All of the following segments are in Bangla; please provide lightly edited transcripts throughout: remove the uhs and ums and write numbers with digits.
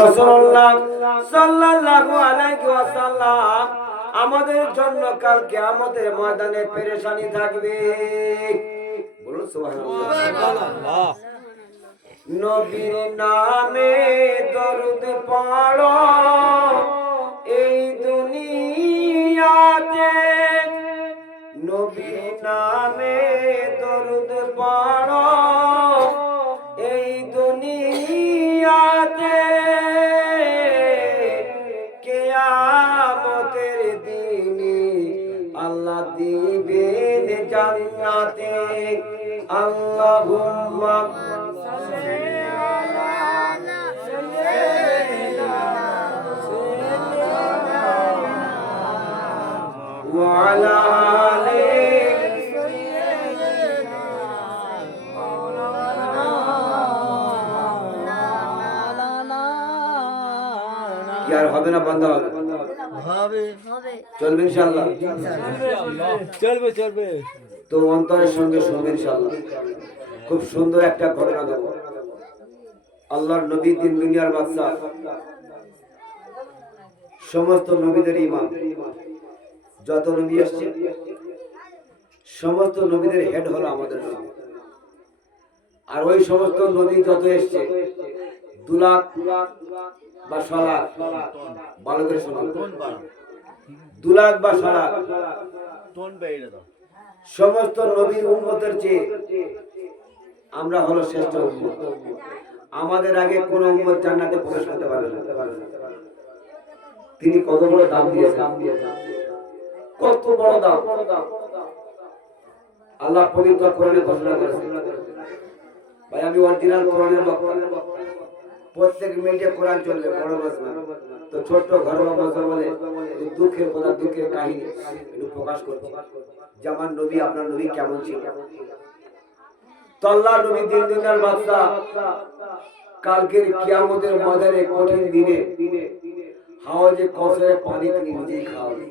রাসূলুল্লাহ সাল্লাল্লাহু আলাইহি ওয়াসাল্লাম আমাদের জন্য কাল কিয়ামতের ময়দানে পেরেশানি থাকবে। বলুন সুবহানাল্লাহ। নবীর নামে দরুদ পড়ো এই দুনিয়াতে, নবীর নামে দরুদ পড়ো এই দুনিয়াতে, কিয়ামতের দিনে আল্লাহ দিবেন জান্নাতে। আল্লাহুম্মা وعلى কি আর হবে না, বন্ধ হবে? চলবে ইনশাআল্লাহ, চলবে। তো অন্তরের সঙ্গে শুনবে ইনশাআল্লাহ। খুব সুন্দর একটা ঘটনা দেব। আল্লাহর নবী দিন দুনিয়ার বাদশা, সমস্ত নবীদের ইমাম, যত নবী আসছে সমস্ত নবীদের হেড হলো আমাদের নবী। আর ওই সমস্ত নবী যত এসছে 2 লাখ বা 6 লাখ, ভালো করে শুনুন, 2 লাখ বা 6 লাখ সমস্ত নবীর উম্মতের চেয়ে আমরা হলো শ্রেষ্ঠ উম্মত। আমাদের আগে কোন উম্মত জান্নাতে প্রবেশ করতে পারবে না। তিনি কত বড় দাম দিয়েছেন, কত বড় দাম আল্লাহ পবিত্র কোরআনে ঘোষণা করেছেন। ভাই আমি অরিজিনাল কোরআনের বক্তা, প্রত্যেক মিনিটে কোরআন চলবে, বড় মাসনা তো ছোট ঘরোয়া মাসনা বলে দুঃখের কথা, দুঃখের কাহিনী একটু প্রকাশ করছি যে আমার নবী আপনার নবী কেমন ছিল। তো আল্লাহ নবী দিন দুনিয়ার বাদশা, কালকের কিয়ামতের ময়দানে কঠিন দিনে হাওজে কওসারের পানি তিনি নিজেই খাওয়াবেন,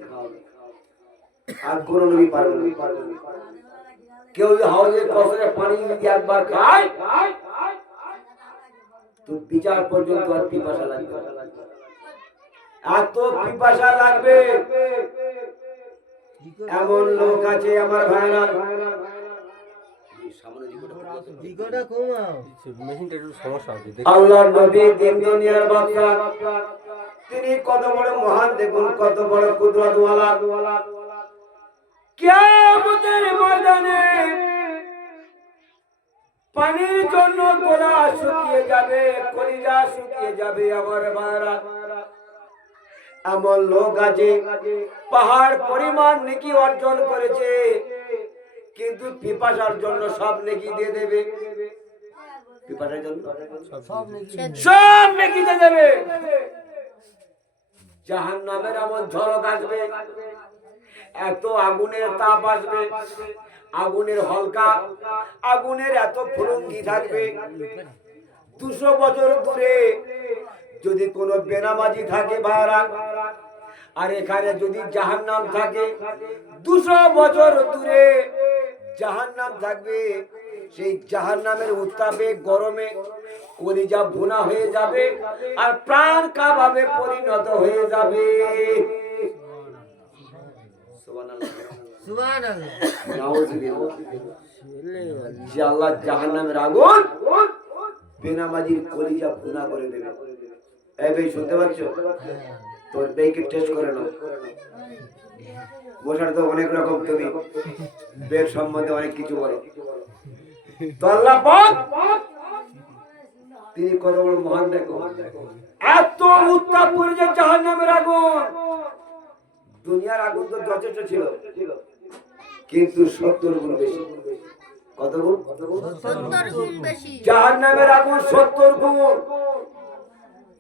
আর কোন নবী পারবে না। কেউ যদি হাওজে কওসারের পানি যদি একবার খায় তো বিচার পর্যন্ত আর পিপাসা লাগবে, এত পিপাসা লাগবে। এমন লোক আছে আমার ভাইরা, আল্লাহর নবী দিন দুনিয়ার বাদশা, তিনি কত বড় মহান, দেখুন কত বড় কুদরতওয়ালা। কিয়ামতের ময়দানে পানির জন্য গোলা শুকিয়ে যাবে, কলিজা শুকিয়ে যাবে। আমার ভাইরা, এমন লোক আছে পাহাড় পরিমাণ নেকি অর্জন করেছে, কিন্তু পিপাসার জন্য সব নেকি দিয়ে দেবে। পিপাসার জন্য সব নেকি দিয়ে দেবে। জাহান্নামের এমন ঝলক আসবে, এত আগুনের তাপ আসবে, আগুনের হলকা, আগুনের এত ফুলঙ্গি থাকবে। 200 বছর দূরে যদি কোনো বেনামাজি থাকে ভাইরা, আর এখানে যদি জাহান্নাম থাকে, 200 বছর দূরে জাহান্নাম থাকবে। সেই জাহান্নামের উত্তাপে, গরমে কলিজা ভুনা হয়ে যাবে, আর প্রাণ কাবাবে পরিণত হয়ে যাবে। যে আল্লাহ জাহান্নামের আগুন বেনামাজির কলিজা ভুনা করে দেবে। এই ভাই শুনতে পাচ্ছ? তোর বেকে টেস্ট করে নাও। বসার তো অনেক রকম, তুমি বের সম্বন্ধে অনেক কিছু বলো। তো আল্লাহ পাক তিনি কত বড় মহান, দেখো এত উত্তাপ করেছে জাহান্নামের আগুন। দুনিয়ার আগুন তো যথেষ্ট ছিল, কিন্তু 70 গুণ বেশি। কত গুণ? 70 গুণ বেশি। জাহান্নামের আগুন 70 গুণ।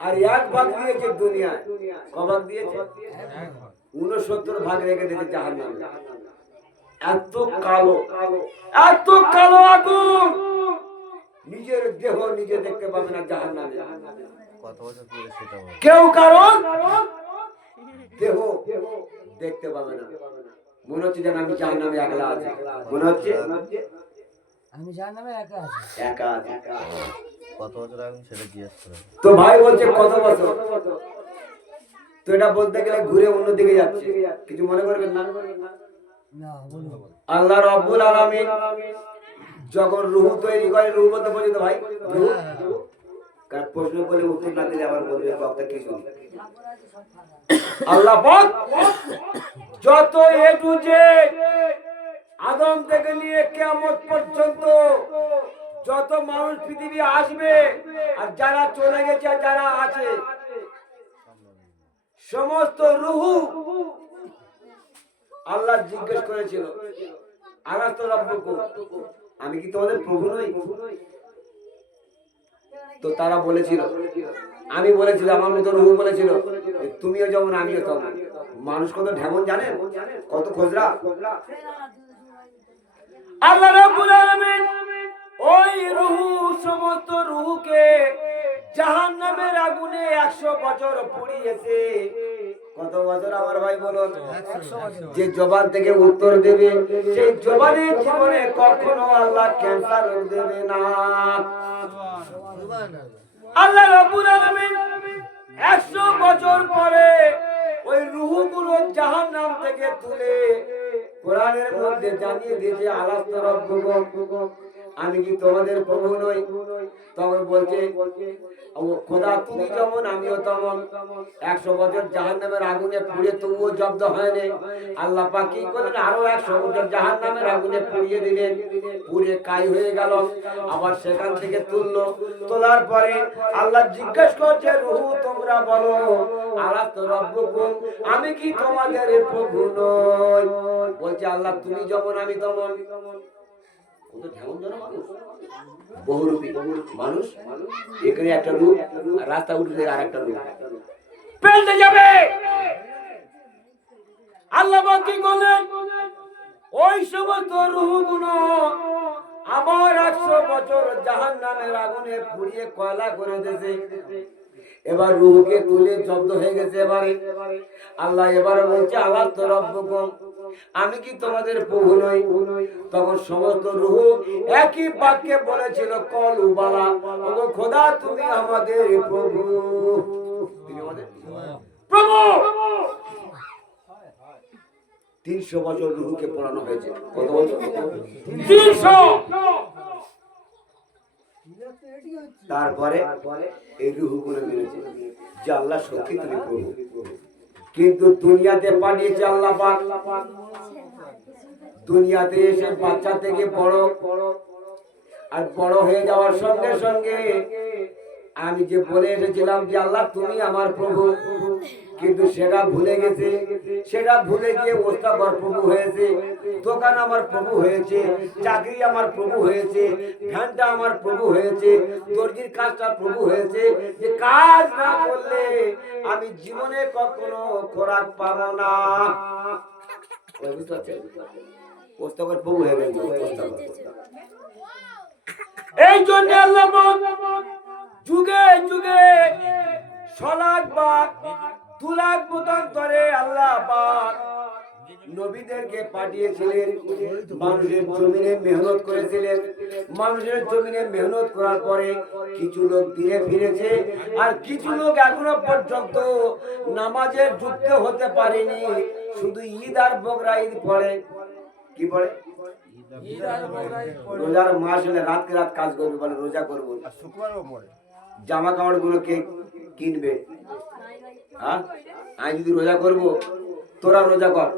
আর 1 ভাগ দিয়েছে দুনিয়ায়। ক ভাগ দিয়েছে? 69 ভাগ রেখে দিয়েছে জাহান্নামে। এত কালো, এত কালো আগুন, নিজের দেহ নিজে দেখতে পাবে না জাহান্নামে। কত বছর পরে সেটা হবে? কেউ কারণ দেহ দেখতে পাবে না। মনে হচ্ছে যেন আমি জাহান্নামে একলা আছি, মনে হচ্ছে আমি জাহান্নামে একা আছি। কত বছর আগে সেটা জিজ্ঞেস করে। তো ভাই বলছে কত বছর, তো এটা বলতে গেলে ঘুরে অন্যদিকে যাচ্ছে, কিছু মনে করবেন না। আল্লাহ রাব্বুল আলামিন যখন রূহ তৈরি করে, রূহ বলতে বোঝো তো ভাই, রূহ কার প্রশ্ন করলে উত্তর না দিলে আবার বলবে বক্তা কি শুনি। আল্লাহ পাক যত এ টু জেড আদম থেকে নিয়ে কিয়ামত পর্যন্ত যত মানুষ পৃথিবী আসবে আর যারা চলে গেছে আর যারা আছে, সমস্ত রূহ আল্লাহ জিজ্ঞেস করেছিল আলাস্তু রাব্বুকুম, আমি কি তোমাদের প্রভু নই? তো তারা বলেছিল, আমি বলেছিলাম, আমার মতো রূহ বলেছিল তুমিও যেমন আমিও তেমন। মানুষ কত ঢেমন জানেন, কত খোঁজরা। আল্লাহ রাব্বুল আলামিন ওই রূহ, সমস্ত রূহকে জাহান্নামের আগুনে 100 বছর পুড়িয়েছে। কত বছর আমার ভাই বলুন? যে জবান থেকে উত্তর দেবে সেই জবানের জীবনে কখনো আল্লাহ ক্যান্সার রোগ দেবে না। আল্লাহ রাব্বুল আলামিন 100 বছর পরে ওই রূহগুলো জাহান্নাম থেকে তুলে কোরআনের মধ্যে জানিয়ে দিয়েছে আলাস্তু রাব্বুকুম, আমি কি তোমাদের প্রভু নই? তখন বলছে খোদা তুমি যেমন আমিও তেমন। 100 বছর জাহান্নামের আগুনে পুড়ে তবুও জব্দ হয়নি। আল্লাহ পাক কি করলেন, আরো 100 বছর জাহান্নামের আগুনে পুড়িয়ে দিলেন, পুড়ে কাই হয়ে গেল। আবার সেখান থেকে তুললো, তোলার পরে আল্লাহ জিজ্ঞেস করছে রূহ তোমরা বলো আলাস্তু রাব্বুকুম, আমি কি তোমাদের প্রভু নই? বলছে আল্লাহ তুমি যেমন আমি তেমন। কত ঢেমন জানো মানুষ, বহুরূপী মানুষ। এখানে একটা রূপ, রাস্তা উঠে আর একটা রূপ পেলতে যাবে। আল্লাহ কি করলেন, ওই সমস্ত রূহগুলো আবার 100 বছর জাহান্নামের আগুনে পুড়িয়ে কয়লা করে দিয়েছে। এবার রূহকে তুলে জব্দ হয়ে গেছে। এবারে আল্লাহ এবারে বলছে আলাস্তু রাব্বুকুম, আমি কি তোমাদের প্রভু নই? তখন সমস্ত রূহ একই বাক্যে বলেছিল কলু বালা, ওগো খোদা তুমি আমাদের প্রভু, তুমি আমাদের প্রভু। 300 বছর রূহকে পোড়ানো হয়েছে। কত বছর? 300। তারপরে এই রূহগুলো মেনেছে যে আল্লাহ সত্যি তুমি প্রভু। কিন্তু দুনিয়াতে পাঠিয়েছে আল্লাহ পাক, দুনিয়াতে এসে বাচ্চা থেকে বড়, আর বড় হয়ে যাওয়ার সঙ্গে সঙ্গে আমি যে বলে এসেছিলাম যে আল্লাহ তুমি আমার প্রভু, কিন্তু সেটা ভুলে গেছে। সেটা ভুলে গিয়ে ওস্তাদ প্রভু হয়েছে, দোকান আমার প্রভু হয়েছে, চাকরি আমার প্রভু হয়েছে, ফ্যানটা আমার প্রভু হয়েছে, দর্জির কাজটা প্রভু হয়েছে। যে কাজ না করলে আমি জীবনে কখনো খোরাক পাবো না। ওস্তাদ প্রভু হয়ে গেছে। এই জন্য আল্লাহ যুগে যুগে 100 লাখ বা 2 লাখ মতান্তরে আল্লাহ পাক নবীদেরকে পাঠিয়েছিলেন। মানুষের জমিনে মেহনত করেছিলেন। মানুষের জমিনে মেহনত করার পরে কিছু লোক দিনে ফিরেছে, আর কিছু লোক এখনো পর্যন্ত নামাজে যুক্ত হতে পারেনি। শুধু ঈদ আর বকরা ঈদ পড়ে। কি পড়ে? রোজার মাস হলে রাতকে রাত কাজ করবে, বলে রোজা করবো। জামা কাপড় গুলো কে কিনবে? হ্যাঁ, আমি যদি রোজা করবো, তোরা রোজা কর।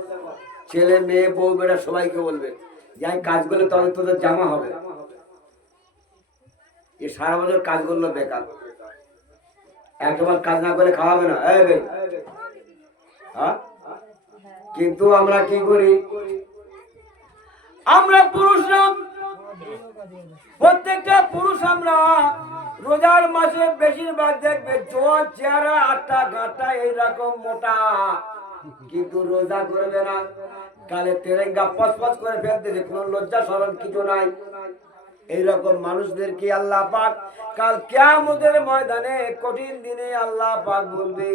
ছেলে মেয়ে বউ বেটা সবাইকে বলবে যাই কাজ করলে তবে তোদের জামা হবে। এ সারা বছর কাজ করলো বেকার, একবার কাজ না করে খাওয়াবে না। হ্যাঁ, কিন্তু আমরা কি করি? আমরা পুরুষরা, প্রত্যেকটা পুরুষ আমরা রোজার মাসে বেশিরভাগ দেখবে জোয়ার চেহারা, আটটা গাঁটটা এইরকম মোটা, কিন্তু রোজা করবে না। গালে তেরেঙ্গা পচপচ করে ফেলতেছে, কোনো লজ্জা শরম কিছু নাই। এইরকম মানুষদেরকে আল্লাহ পাক কাল কিয়ামতের ময়দানে কঠিন দিনে আল্লাহ পাক বলবে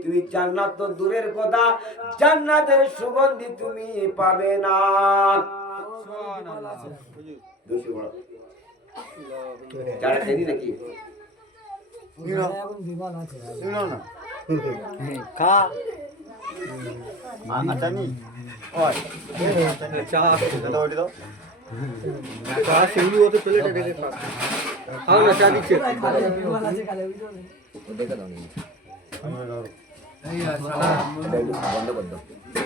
তুমি জান্নাত তো দূরের কথা, জান্নাতের সুগন্ধি তুমি পাবে না। চাটা খেয়ে নাকি খা আচ্ছা নি ওই চা দাও দাও চা সিঙ্গি ওতে প্লেটে রেখে খা খাও না চা দিচ্ছে দেখে দাও বন্ধ কর দাও